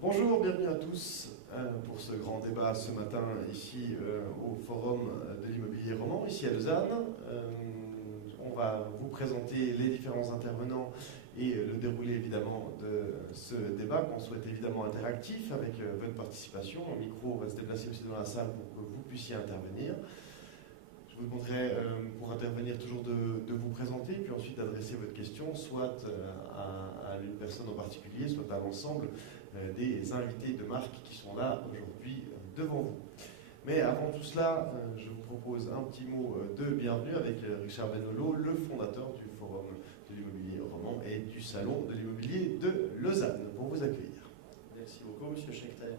Bonjour, bienvenue à tous pour ce grand débat ce matin ici au Forum de l'immobilier roman, ici à Lausanne. On va vous présenter les différents intervenants et le déroulé évidemment de ce débat qu'on souhaite évidemment interactif avec votre participation. Le micro va se déplacer aussi dans la salle pour que vous puissiez intervenir. Je vous demanderai pour intervenir toujours de vous présenter, puis ensuite d'adresser votre question soit à une personne en particulier, soit à l'ensemble des invités de marque qui sont là aujourd'hui devant vous. Mais avant tout cela, je vous propose un petit mot de bienvenue avec Richard Benolo, le fondateur du Forum de l'immobilier roman et du Salon de l'immobilier de Lausanne, pour vous accueillir. Merci beaucoup, Monsieur Schechter.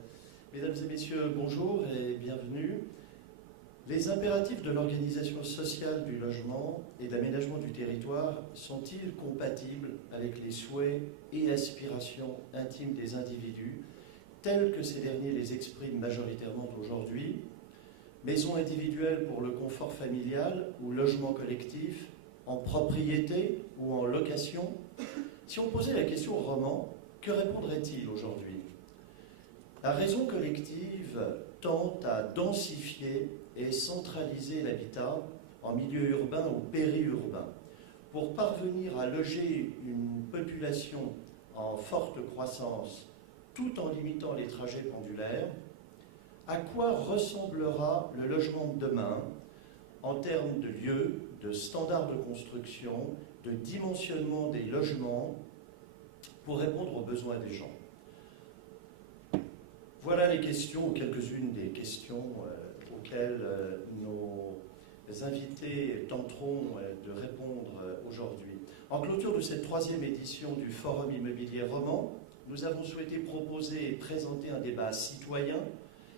Mesdames et messieurs, bonjour et bienvenue. Les impératifs de l'organisation sociale du logement et d'aménagement du territoire sont-ils compatibles avec les souhaits et aspirations intimes des individus, tels que ces derniers les expriment majoritairement aujourd'hui? Maison individuelle pour le confort familial ou logement collectif, en propriété ou en location? Si on posait la question au roman, que répondrait-il aujourd'hui? La raison collective tend à densifier et centraliser l'habitat en milieu urbain ou périurbain pour parvenir à loger une population en forte croissance tout en limitant les trajets pendulaires. À quoi ressemblera le logement de demain en termes de lieux, de standards de construction, de dimensionnement des logements pour répondre aux besoins des gens? Voilà les questions, ou quelques-unes des questions auxquelles nos invités tenteront de répondre aujourd'hui. En clôture de cette troisième édition du Forum immobilier roman, nous avons souhaité proposer et présenter un débat citoyen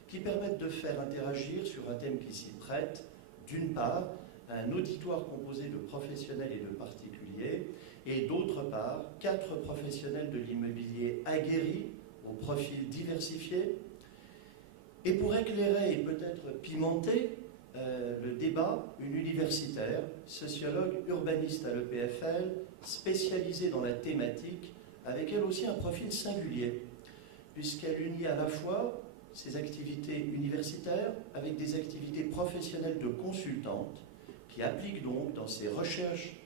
qui permette de faire interagir sur un thème qui s'y prête, d'une part, un auditoire composé de professionnels et de particuliers, et d'autre part, 4 professionnels de l'immobilier aguerris, au profil diversifié, et pour éclairer et peut-être pimenter le débat, une universitaire, sociologue, urbaniste à l'EPFL, spécialisée dans la thématique, avec elle aussi un profil singulier, puisqu'elle unit à la fois ses activités universitaires avec des activités professionnelles de consultante, qui appliquent donc dans ses recherches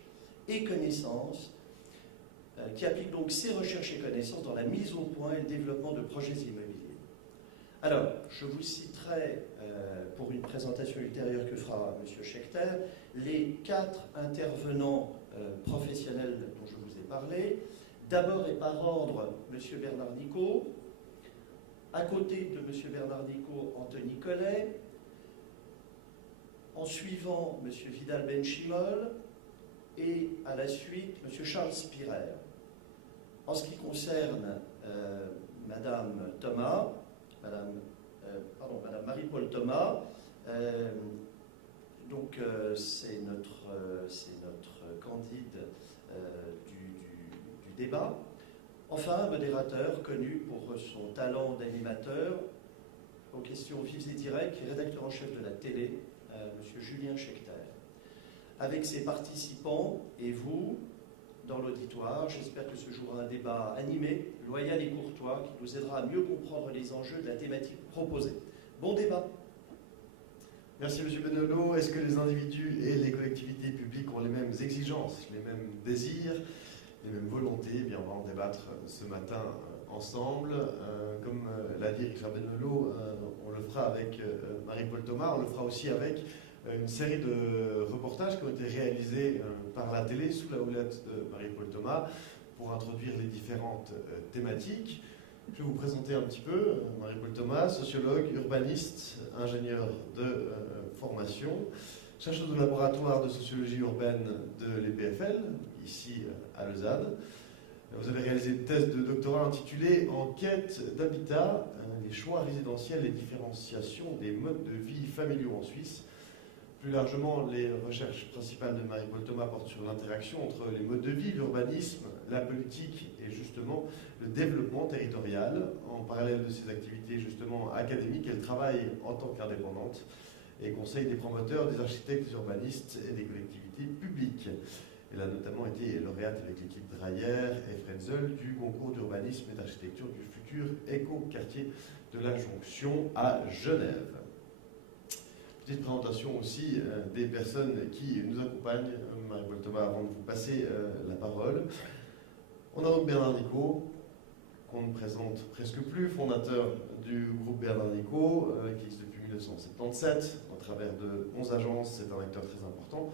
et connaissances dans la mise au point et le développement de projets immobiliers. Alors, je vous citerai, pour une présentation ultérieure que fera M. Schechter, les 4 intervenants professionnels dont je vous ai parlé. D'abord et par ordre, M. Bernard Nicot. À côté de M. Bernard Nicot, Anthony Collet. En suivant, M. Vidal Benchimol. Et à la suite, M. Charles Spirer. En ce qui concerne Madame Marie-Paul Thomas, c'est notre candide du débat. Enfin, un modérateur connu pour son talent d'animateur aux questions vives et directes, qui est rédacteur en chef de la télé, M. Julien Schechter. Avec ses participants et vous, dans l'auditoire, j'espère que ce jouera un débat animé, loyal et courtois, qui nous aidera à mieux comprendre les enjeux de la thématique proposée. Bon débat. Merci M. Benolo. Est-ce que les individus et les collectivités publiques ont les mêmes exigences, les mêmes désirs, les mêmes volontés? Eh bien, on va en débattre ce matin ensemble. Comme l'a dit Richard Benolo, on le fera avec Marie-Paul Thomas, on le fera aussi avec une série de reportages qui ont été réalisés par la télé sous la houlette de Marie-Paul Thomas pour introduire les différentes thématiques. Je vais vous présenter un petit peu Marie-Paul Thomas, sociologue, urbaniste, ingénieur de formation, chercheuse de laboratoire de sociologie urbaine de l'EPFL, ici à Lausanne. Vous avez réalisé une thèse de doctorat intitulée « Enquête d'habitat, les choix résidentiels et différenciation des modes de vie familiaux en Suisse ». Plus largement, les recherches principales de Marie-Paul Thomas portent sur l'interaction entre les modes de vie, l'urbanisme, la politique et justement le développement territorial. En parallèle de ses activités justement académiques, elle travaille en tant qu'indépendante et conseille des promoteurs, des architectes, des urbanistes et des collectivités publiques. Elle a notamment été lauréate avec l'équipe Dreyer et Frenzel du concours d'urbanisme et d'architecture du futur éco-quartier de la Jonction à Genève. Petite présentation aussi des personnes qui nous accompagnent. Marie-Paul Thomas, avant de vous passer la parole. On a donc Bernard Nicot, qu'on ne présente presque plus, fondateur du groupe Bernard Nicot, qui existe depuis 1977. Au travers de 11 agences, c'est un acteur très important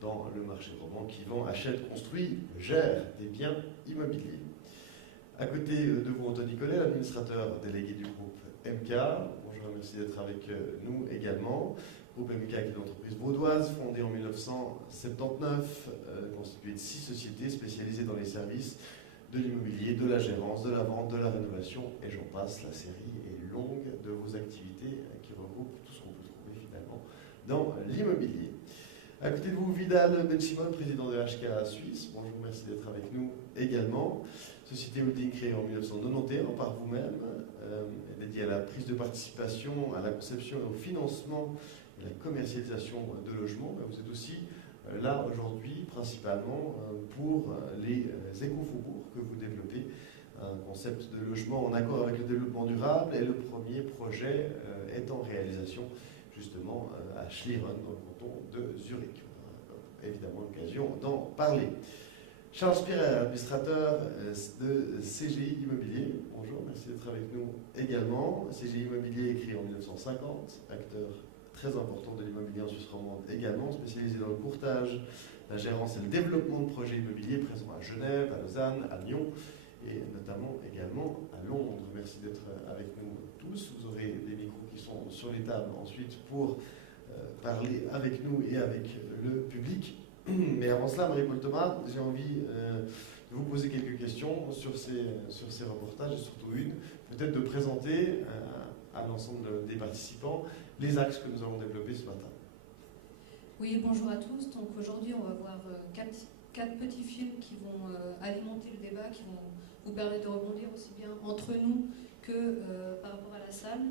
dans le marché roman qui vend, achète, construit, gère des biens immobiliers. À côté de vous, Anthony Collet, l'administrateur délégué du groupe MK. Bonjour, merci d'être avec nous également. Groupe MK qui est une entreprise vaudoise fondée en 1979, constituée de 6 sociétés spécialisées dans les services de l'immobilier, de la gérance, de la vente, de la rénovation, et j'en passe. La série est longue de vos activités qui regroupent tout ce qu'on peut trouver finalement dans l'immobilier. À côté de vous, Vidal Benchimol, président de HK Suisse. Bonjour, merci d'être avec nous également. Société holding créée en 1991 par vous-même, dédiée à la prise de participation, à la conception et au financement et la commercialisation de logements. Vous êtes aussi là aujourd'hui principalement pour les éco-faubourgs que vous développez, un concept de logement en accord avec le développement durable, et le premier projet est en réalisation justement à Schlieren, dans le canton de Zurich. On aura évidemment l'occasion d'en parler. Charles Spirer, administrateur de CGI Immobilier. Bonjour, merci d'être avec nous également. CGI Immobilier est créé en 1950, acteur très important de l'immobilier en Suisse romande également, spécialisé dans le courtage, la gérance et le développement de projets immobiliers présents à Genève, à Lausanne, à Lyon et notamment également à Londres. Merci d'être avec nous tous. Vous aurez des micros qui sont sur les tables ensuite pour parler avec nous et avec le public. Mais avant cela, Marie-Paul Thomas, j'ai envie de vous poser quelques questions sur ces reportages, et surtout une, peut-être de présenter à l'ensemble des participants les axes que nous avons développés ce matin. Oui, bonjour à tous. Donc aujourd'hui, on va voir quatre petits films qui vont alimenter le débat, qui vont vous permettre de rebondir aussi bien entre nous que par rapport à la salle.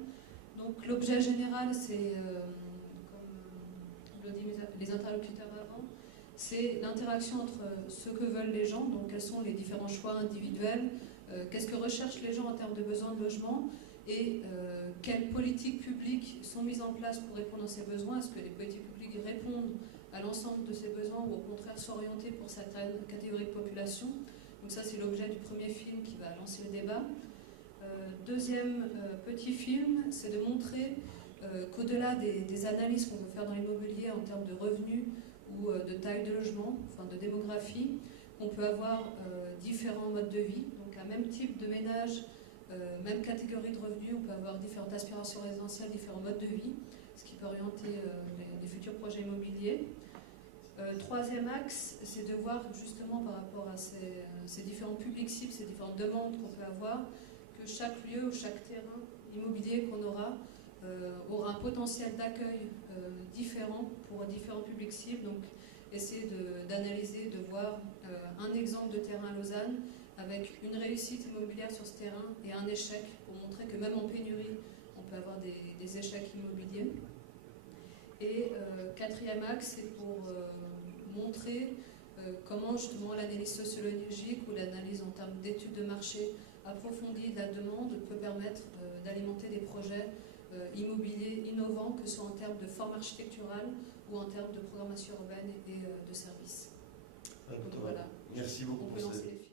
Donc l'objet général, c'est, comme le dit les interlocuteurs avant, c'est l'interaction entre ce que veulent les gens, donc quels sont les différents choix individuels, qu'est-ce que recherchent les gens en termes de besoins de logement, et quelles politiques publiques sont mises en place pour répondre à ces besoins. Est-ce que les politiques publiques répondent à l'ensemble de ces besoins ou au contraire s'orienter pour certaines catégories de population. Donc ça, c'est l'objet du premier film qui va lancer le débat. Deuxième petit film, c'est de montrer qu'au-delà des analyses qu'on peut faire dans l'immobilier en termes de revenus ou de taille de logement, enfin de démographie, on peut avoir différents modes de vie, donc un même type de ménage, même catégorie de revenus, on peut avoir différentes aspirations résidentielles, différents modes de vie, ce qui peut orienter les futurs projets immobiliers. Troisième axe, c'est de voir justement par rapport à ces différents publics cibles, ces différentes demandes qu'on peut avoir, que chaque lieu ou chaque terrain immobilier qu'on aura un potentiel d'accueil différent pour différents publics cibles. Donc essayer d'analyser, de voir un exemple de terrain à Lausanne avec une réussite immobilière sur ce terrain et un échec pour montrer que même en pénurie, on peut avoir des échecs immobiliers. Et quatrième axe, c'est pour montrer comment justement l'analyse sociologique ou l'analyse en termes d'études de marché approfondie de la demande peut permettre d'alimenter des projets immobiliers innovants, que ce soit en termes de forme architecturale ou en termes de programmation urbaine et de services. Donc voilà, merci beaucoup on peut lancer les films.